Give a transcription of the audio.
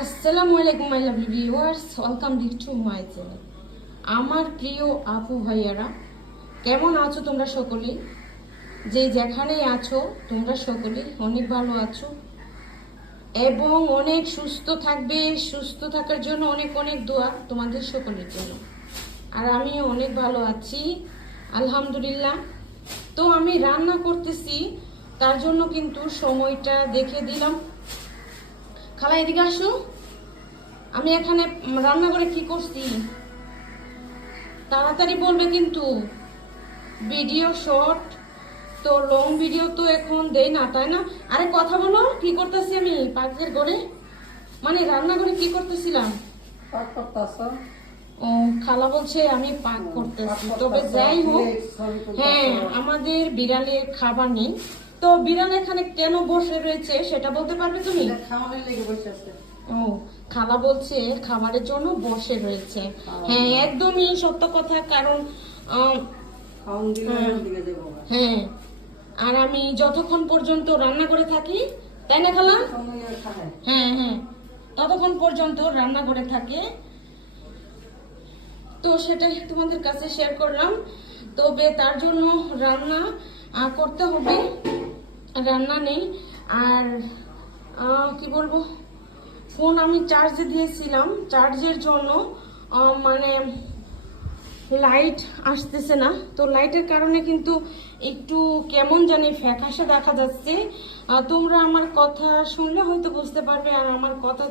আসসালামু আলাইকুম my lovely viewers, welcome back to my channel. আমার প্রিয় আপু ভাইয়ারা, কেমন আছো তোমরা সকলেই? যে যেখানেই আছো তোমরা সকলেই অনেক ভালো আছো এবং অনেক সুস্থ থাকবে। সুস্থ থাকার জন্য অনেক অনেক দোয়া তোমাদের সকলের জন্য। আর আমি অনেক ভালো আছি আলহামদুলিল্লাহ। তো আমি রান্না করতেছি, তার জন্য কিন্তু সময়টা দেখে দিলাম। খালা এদিকে আসো। আমি এখানে রান্না করে কি করছি তাড়াতাড়ি বলবে কিন্তু। ভিডিও শর্ট তো লং ভিডিও তো এখন দেই না, তাই না? আরে কথা বলো, কি করতেছি আমি পাকের ঘরে, মানে রান্না করে কি করতেছিলাম? ও খালা বলছে আমি পাক করতেছি। তবে যাই হোক, হ্যাঁ আমাদের বিড়ালের খাবার নেই, তো বিড়াল এখানে কেন বসে রয়েছে সেটা বলতে পারবে তুমি? ও খালা বলছে খাবারের জন্য বসে রয়েছে। হ্যাঁ একদমই সত্য কথা, কারণ হ্যাঁ আর আমি যতক্ষণ পর্যন্ত রান্না করে থাকি, তাই না খালা? হ্যাঁ হ্যাঁ ততক্ষণ পর্যন্ত রান্না করে থাকে, তো সেটাই তোমাদের কাছে শেয়ার করলাম। তবে তার জন্য রান্না করতে হবে, রান্না নেই। আর কি বলবো, ফোন আমি চার্জে দিয়েছিলাম, চার্জের জন্য মানে লাইট আসতেছে না, তো লাইটের কারণে কিন্তু একটু কেমন জানি ফ্যাকাশে দেখা যাচ্ছে। তোমরা আমার কথা শুনলে হয়তো বুঝতে পারবে, আর আমার কথা